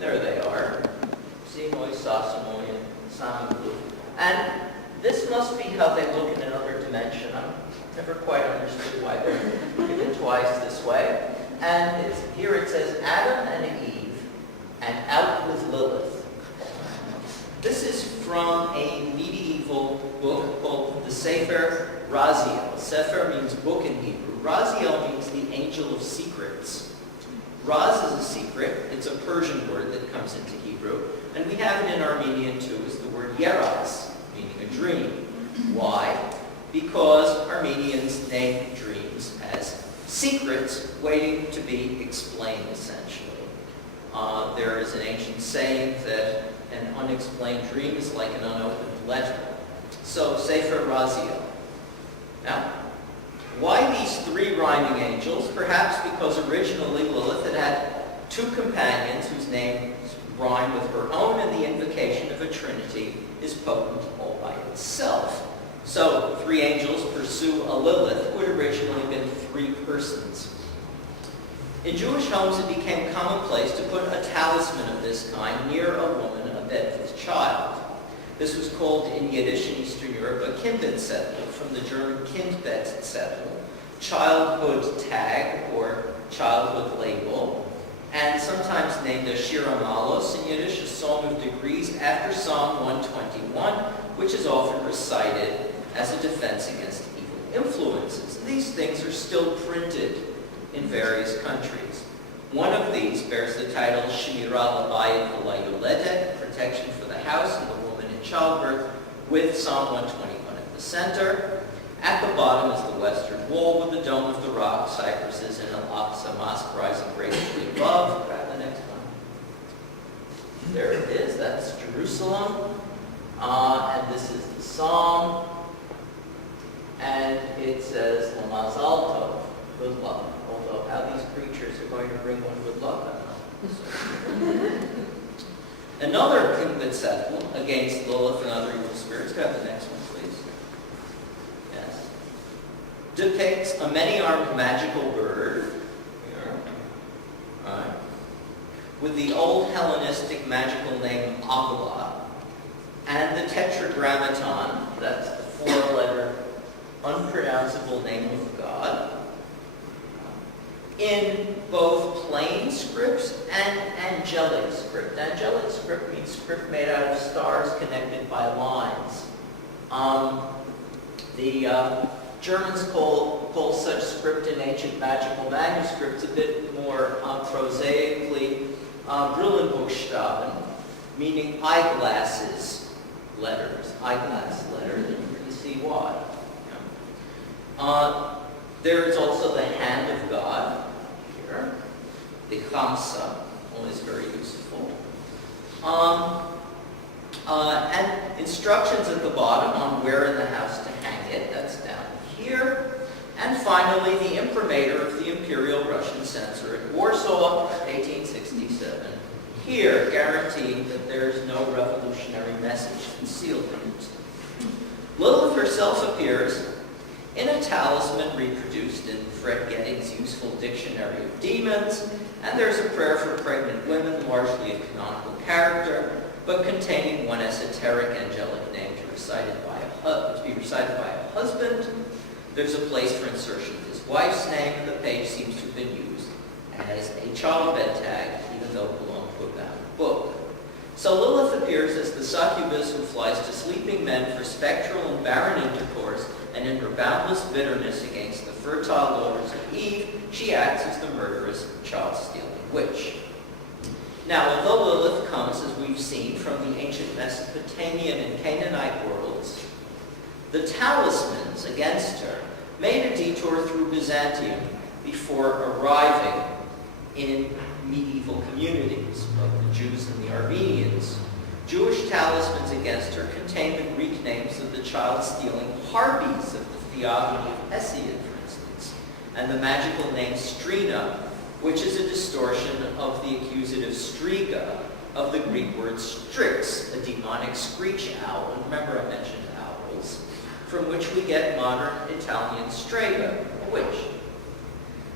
There they are. Simoy, Sasamoy, and Samaglu. And this must be how they look in another dimension. I've never quite understood why they're given twice this way. And here it says Adam and Eve, and out with Lilith. This is from a medieval book called the Sefer Raziel. Sefer means book in Hebrew. Raziel means the angel of secrets. Raz is a secret. It's a Persian word that comes into Hebrew. And we have it in Armenian too as the word yeraz, meaning a dream. Why? Because Armenians name dreams as secrets waiting to be explained, essentially. There is an ancient saying that an unexplained dream is like an unopened letter. So, Sefer Raziel. Now, why these three rhyming angels? Perhaps because originally Lilith had two companions whose names rhyme with her own, and the invocation of a trinity is potent all by itself. So, three angels pursue a Lilith who had originally been three persons. In Jewish homes, it became commonplace to put a talisman of this kind near a woman abed with child. This was called in Yiddish in Eastern Europe a kindredzettel, from the German kindbetzettel, childhood tag or childhood label, and sometimes named a Shir Amalos in Yiddish, a song of degrees after Psalm 121, which is often recited as a defense against evil influences. And these things are still printed in various countries. One of these bears the title Shmira L'Bayit V'Layuledet, protection for the house and the woman in childbirth, with Psalm 121 at the center. At the bottom is the western wall with the dome of the rock, cypresses, and Al-Aqsa Mosque rising gracefully above. Grab the next one. There it is. That's Jerusalem. And this is the Psalm. And it says, L'Mazal Tov, good luck. Although how these creatures are going to bring one good luck, I don't know. Another kindbetzettel against Lilith and other evil spirits. Grab the next one, please. Yes. Depicts a many-armed magical bird. Here. Right. With the old Hellenistic magical name Agala. And the tetragrammaton, that's the four-letter unpronounceable name of God, in both plain scripts and angelic script. Angelic script means script made out of stars connected by lines. The Germans call such script in ancient magical manuscripts a bit more prosaically Brillenbuchstaben, meaning eyeglasses letters, eyeglass letters, and you can see why. There is also the hand of God here, the Chamsa, always very useful. And instructions at the bottom on where in the house to hang it, that's down here. And finally, the imprimatur of the Imperial Russian censor at Warsaw, 1867, here guaranteeing that there's no revolutionary message concealed in it. Lilith herself appears in a talisman reproduced in Fred Getting's useful Dictionary of Demons, and there's a prayer for pregnant women, largely of canonical character, but containing one esoteric angelic name to be recited by a husband. There's a place for insertion of his wife's name, and the page seems to have been used as a childbed tag, even though it belonged to a bound book. So Lilith appears as the succubus who flies to sleeping men for spectral and barren intercourse, and in her boundless bitterness against the fertile daughters of Eve, she acts as the murderous, child-stealing witch. Now, although Lilith comes, as we've seen, from the ancient Mesopotamian and Canaanite worlds, the talismans against her made a detour through Byzantium before arriving in medieval communities, both the Jews and the Armenians. Jewish talismans against her contain the Greek names of the child-stealing harpies of the Theogony of Hesiod, for instance, and the magical name Strina, which is a distortion of the accusative striga of the Greek word strix, a demonic screech owl. And remember I mentioned owls, from which we get modern Italian strega, a witch.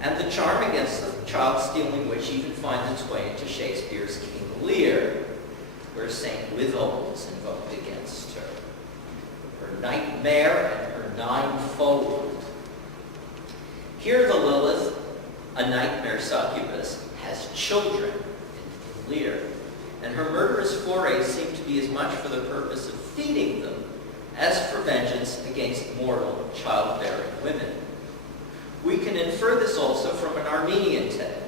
And the charm against the child-stealing witch even finds its way into Shakespeare's King Lear. withal is invoked against her. Her nightmare and her ninefold. Here the Lilith, a nightmare succubus, has children in Lear, and her murderous forays seem to be as much for the purpose of feeding them as for vengeance against mortal childbearing women. We can infer this also from an Armenian tale,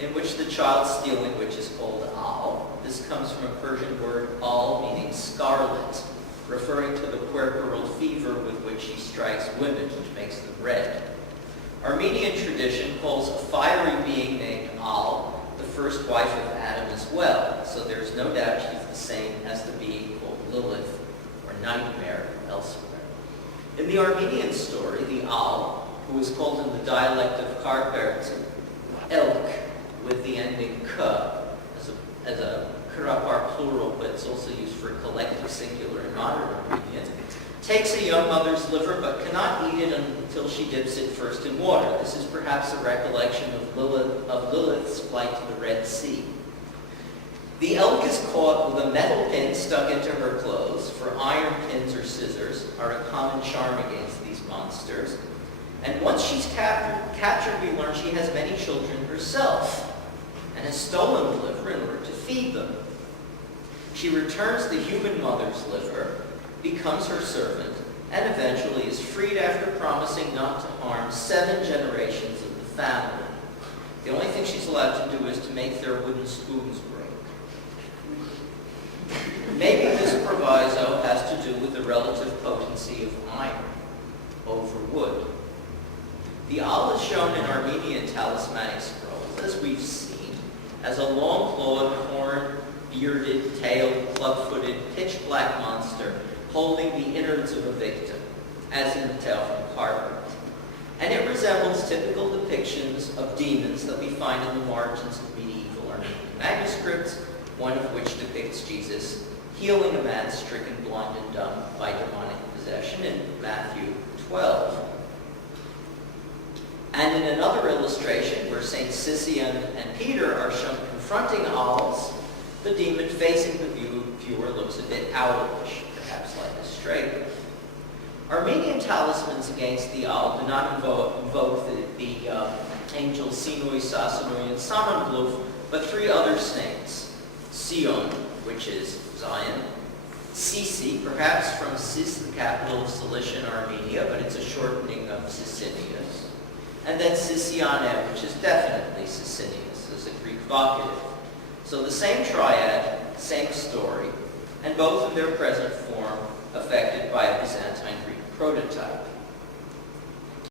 in which the child-stealing witch is called Al. This comes from a Persian word al, meaning scarlet, referring to the puerperal fever with which she strikes women, which makes them red. Armenian tradition calls a fiery being named Al the first wife of Adam as well, so there's no doubt she's the same as the being called Lilith or Nightmare elsewhere. In the Armenian story, the Al, who is called in the dialect of Karpers elk with the ending k as a Krikor plural, but it's also used for collective singular in modern Armenian, takes a young mother's liver but cannot eat it until she dips it first in water. This is perhaps a recollection of Lilith's flight to the Red Sea. The elk is caught with a metal pin stuck into her clothes, for iron pins or scissors are a common charm against these monsters. And once she's captured, we learn she has many children herself and has stolen the liver in order to feed them. She returns the human mother's liver, becomes her servant, and eventually is freed after promising not to harm 7 generations of the family. The only thing she's allowed to do is to make their wooden spoons break. Maybe this proviso has to do with the relative potency of iron over wood. The Al is shown in Armenian talismanic scrolls, as we've seen, as a long-clawed, horned, bearded, tailed, club-footed, pitch-black monster holding the innards of a victim, as in the tale from Clara. And it resembles typical depictions of demons that we find in the margins of medieval Armenian manuscripts, one of which depicts Jesus healing a man stricken blind and dumb by demonic possession in Matthew 12. And in another illustration where St. Sission and Peter are shown confronting Als, the demon facing the viewer looks a bit owlish, perhaps like a stray. Armenian talismans against the Al do not invoke the angels Sinui, Sasanui, and Samangluf, but 3 other saints. Sion, which is Zion. Sisi, perhaps from Sis, the capital of Cilician Armenia, but it's a shortening of Sicinius. And then Sisiane, which is definitely Sicinius, as a Greek vocative. So the same triad, same story, and both in their present form affected by a Byzantine Greek prototype.